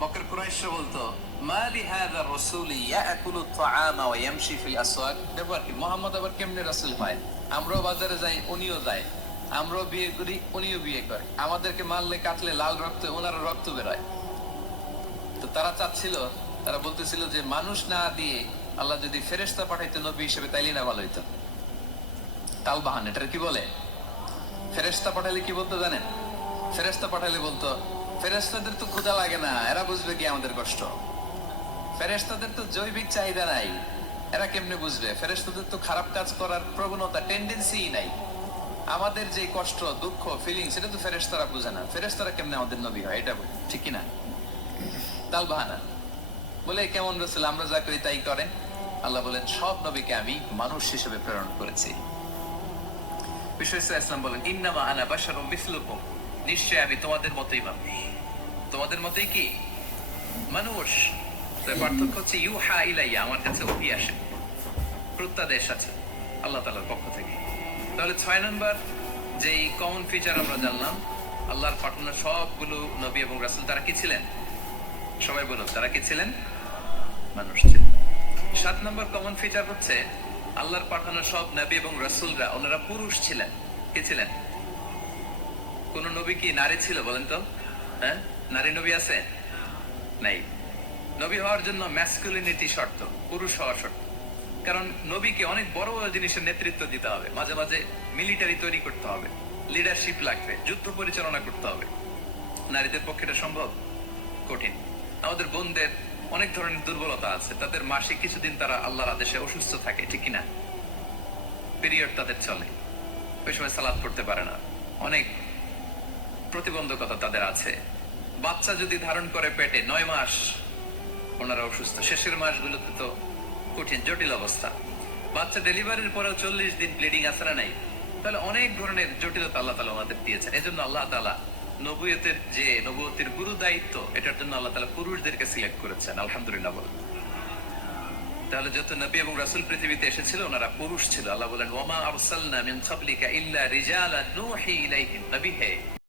মক্কার কুরাইশরা বলতো মা লিহাযা রাসূল ইয়াকুলু আত-তাআমা ওয়া ইয়ামশি ফিল আসওয়াক। ব্যাপার কি, মুহাম্মদ আবার কেমনে রাসূল হয়? আমরাও বাজারে যাই, উনিও যায়, আমরাও বিয়ে করি, উনিও বিয়ে করে, আমাদেরকে মারলে কাটলে লাল রক্ত, ওনারও রক্ত বেরোয়। তো তারা চাচ্ছিল, তারা বলতেছিল যে মানুষ না দিয়ে আল্লাহ যদি ফেরেশতা পাঠাইতো নবী হিসেবে, তাইলে না ভালো হইতো। তালবাহান, এটা কি বলে? ফেরেশতা পাঠালে কি বলতো জানেন? ফেরেশতা পাঠালে বলতো ফেরেশতাদের তো ক্ষুধা লাগে না, এরা বুঝবে কি আমাদের কষ্ট? ফেরেশতাদের তো জৈবিক চাহিদা নাই, এরা কেমনে বুঝবে? ফেরেশতাদের তো খারাপ কাজ করার প্রবণতা, টেন্ডেন্সি নাই। আমাদের যে কষ্ট, দুঃখ, ফিলিংস, এটা তো ফেরেশতারা বুঝে না। ফেরেশতারা কেমনে আমাদের নবী হয়? এটা ঠিক কিনা? তালবাহানা বলে কেমন রাসূল, আমরা যা করি তাই করে। আল্লাহ বলেন সব নবীকে আমি মানুষ হিসেবে প্রেরণ করেছি। বিষ্ণু ইসলাম বলেন ইন্নামা আনা বাশারুম মিসলুকুম, নিশ্চয় আমি তোমাদের মতোই মানুষ। তোমাদের মতোই কি মানুষ? পার্থক্য হচ্ছে ইউহা ইলাইয়া, আমার কাছে ওহী আসে, প্রত্যাদেশ আছে আল্লাহ তাআলার পক্ষ থেকে। তাহলে 6 নম্বর যেই কমন ফিচার আমরা জানলাম, আল্লাহর পাঠানো সবগুলো নবী এবং রাসূল তারা কি ছিলেন? সবাই বলুন, তারা কি ছিলেন? মানুষ ছিলেন। 7 নম্বর কমন ফিচার হচ্ছে আল্লাহর পাঠানো সব নবী এবং রাসূলরা ওনারা পুরুষ ছিলেন। কি ছিলেন? কোন নবী কি নারী ছিল বলেন তো? হ্যাঁ, নারী নবী আছে? নাই। নবী হওয়ার জন্য ম্যাসকুলিনিটি শর্ত, পুরুষ হওয়া শর্ত। কারণ নবীকে অনেক বড় বড় জিনিসের নেতৃত্ব দিতে হবে, মাঝে মাঝে মিলিটারি তৈরি করতে হবে, লিডারশিপ লাগবে, যুদ্ধ পরিচালনা করতে হবে। নারীদের পক্ষে এটা সম্ভব? কঠিন। আমাদের বোনদের অনেক ধরনের দুর্বলতা আছে, তাদের মাসে কিছুদিন তারা আল্লাহর আদেশে অসুস্থ থাকে, ঠিক কিনা? পিরিয়ড তাদের চলে, ওই সময় সালাত পড়তে পারে না, অনেক প্রতিবন্ধকতা তাদের আছে। বাচ্চা যদি ধারণ করে পেটে 9 মাস, ওনারা অসুস্থ। শেষের মাসগুলোতে তো কঠিন, জটিল অবস্থা। বাচ্চা ডেলিভারির পরেও 40 দিন ব্লিডিং আছে না নাই? তাহলে অনেক ধরনের জটিলতা আল্লাহ তাআলা আমাদের দিয়েছেন। এজন্য আল্লাহ তাআলা নবুয়তের যে নবুয়তের গুরু দায়িত্ব, এটার জন্য আল্লাহ তাআলা পুরুষদেরকে সিলেক্ট করেছেন। আলহামদুলিল্লাহ বলেন। তাহলে যত নবী এবং রাসূল পৃথিবীতে এসেছিল ওনারা পুরুষ ছিল। আল্লাহ বলেন ওয়ামা আরসালনা মিন ক্বাবলিকা ইল্লা রিজালান নূহি ইলাইহিম, নবী হে